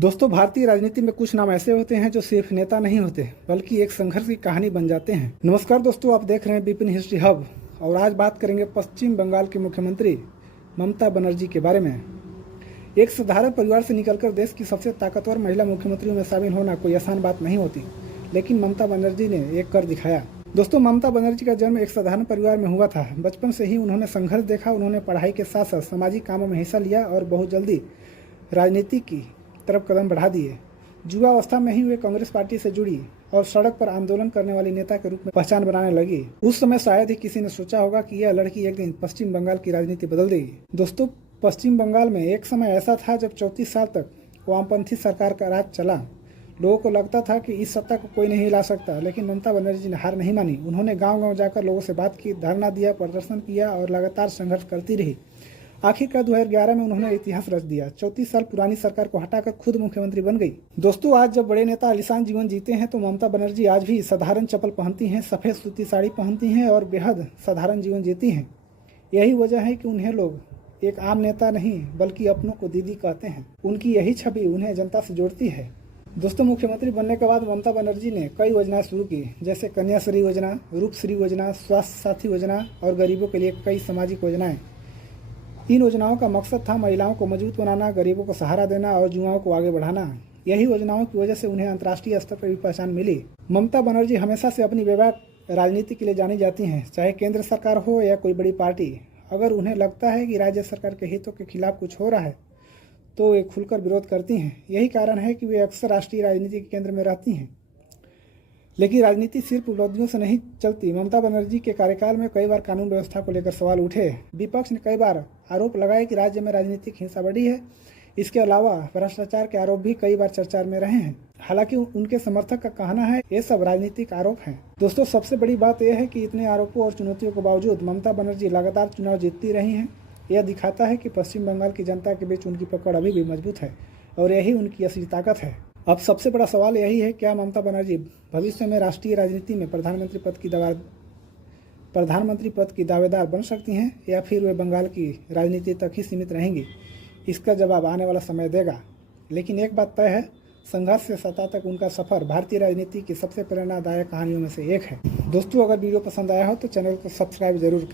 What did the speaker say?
दोस्तों, भारतीय राजनीति में कुछ नाम ऐसे होते हैं जो सिर्फ नेता नहीं होते बल्कि एक संघर्ष की कहानी बन जाते हैं। नमस्कार दोस्तों, आप देख रहे हैं बिपिन हिस्ट्री हब और आज बात करेंगे पश्चिम बंगाल की मुख्यमंत्री ममता बनर्जी के बारे में। एक साधारण परिवार से निकलकर देश की सबसे ताकतवर महिला मुख्यमंत्रियों में शामिल होना कोई आसान बात नहीं होती, लेकिन ममता बनर्जी ने एक कर दिखाया। दोस्तों, ममता बनर्जी का जन्म एक साधारण परिवार में हुआ था। बचपन से ही उन्होंने संघर्ष देखा। उन्होंने पढ़ाई के साथ साथ सामाजिक कामों में हिस्सा लिया और बहुत जल्दी राजनीति की तरफ कदम बढ़ा दिए। युवावस्था में ही वे कांग्रेस पार्टी से जुड़ी और सड़क पर आंदोलन करने वाली नेता के रूप में पहचान बनाने लगी। उस समय शायद ही किसी ने सोचा होगा कि यह लड़की एक दिन पश्चिम बंगाल की राजनीति बदल देगी। दोस्तों, पश्चिम बंगाल में एक समय ऐसा था जब 34 साल तक वामपंथी सरकार का राज चला। लोगों को लगता था कि इस सत्ता को कोई नहीं हिला सकता, लेकिन ममता बनर्जी ने हार नहीं मानी। उन्होंने गांव-गांव जाकर लोगों से बात की, धरना दिया, प्रदर्शन किया और लगातार संघर्ष करती रही। आखिरकार 2011 में उन्होंने इतिहास रच दिया। 34 साल पुरानी सरकार को हटाकर खुद मुख्यमंत्री बन गई। दोस्तों, आज जब बड़े नेता आलीशान जीवन जीते हैं तो ममता बनर्जी आज भी साधारण चप्पल पहनती हैं, सफ़ेद सूती साड़ी पहनती हैं और बेहद साधारण जीवन जीती हैं। यही वजह है कि उन्हें लोग एक आम नेता नहीं बल्कि अपनों को दीदी कहते हैं। उनकी यही छवि उन्हें जनता से जोड़ती है। दोस्तों, मुख्यमंत्री बनने के बाद ममता बनर्जी ने कई योजनाएं शुरू की, जैसे कन्याश्री योजना, रूपश्री योजना, स्वास्थ्य साथी योजना और गरीबों के लिए कई सामाजिक योजनाएं। इन योजनाओं का मकसद था महिलाओं को मजबूत बनाना, गरीबों को सहारा देना और युवाओं को आगे बढ़ाना। यही योजनाओं की वजह से उन्हें अंतर्राष्ट्रीय स्तर पर भी पहचान मिली। ममता बनर्जी हमेशा से अपनी बेबाक राजनीति के लिए जानी जाती हैं, चाहे केंद्र सरकार हो या कोई बड़ी पार्टी। अगर उन्हें लगता है कि राज्य सरकार के हितों के खिलाफ कुछ हो रहा है तो वे खुलकर विरोध करती हैं। यही कारण है कि वे अक्सर राष्ट्रीय राजनीति के केंद्र में रहती हैं। लेकिन राजनीति सिर्फ उपलब्धियों से नहीं चलती। ममता बनर्जी के कार्यकाल में कई बार कानून व्यवस्था को लेकर सवाल उठे। विपक्ष ने कई बार आरोप लगाए कि राज्य में राजनीतिक हिंसा बढ़ी है। इसके अलावा भ्रष्टाचार के आरोप भी कई बार चर्चा में रहे हैं। हालांकि उनके समर्थक का कहना है ये सब राजनीतिक आरोप हैं। दोस्तों, सबसे बड़ी बात यह है कि इतने आरोपों और चुनौतियों के बावजूद ममता बनर्जी लगातार चुनाव जीतती रही हैं। यह दिखाता है कि पश्चिम बंगाल की जनता के बीच उनकी पकड़ अभी भी मजबूत है और यही उनकी असली ताकत है। अब सबसे बड़ा सवाल यही है, क्या ममता बनर्जी भविष्य में राष्ट्रीय राजनीति में प्रधानमंत्री पद की दावेदार बन सकती हैं या फिर वे बंगाल की राजनीति तक ही सीमित रहेंगी? इसका जवाब आने वाला समय देगा। लेकिन एक बात तय है, संघर्ष से सत्ता तक उनका सफर भारतीय राजनीति की सबसे प्रेरणादायक कहानियों में से एक है। दोस्तों, अगर वीडियो पसंद आया हो तो चैनल को सब्सक्राइब जरूर करें।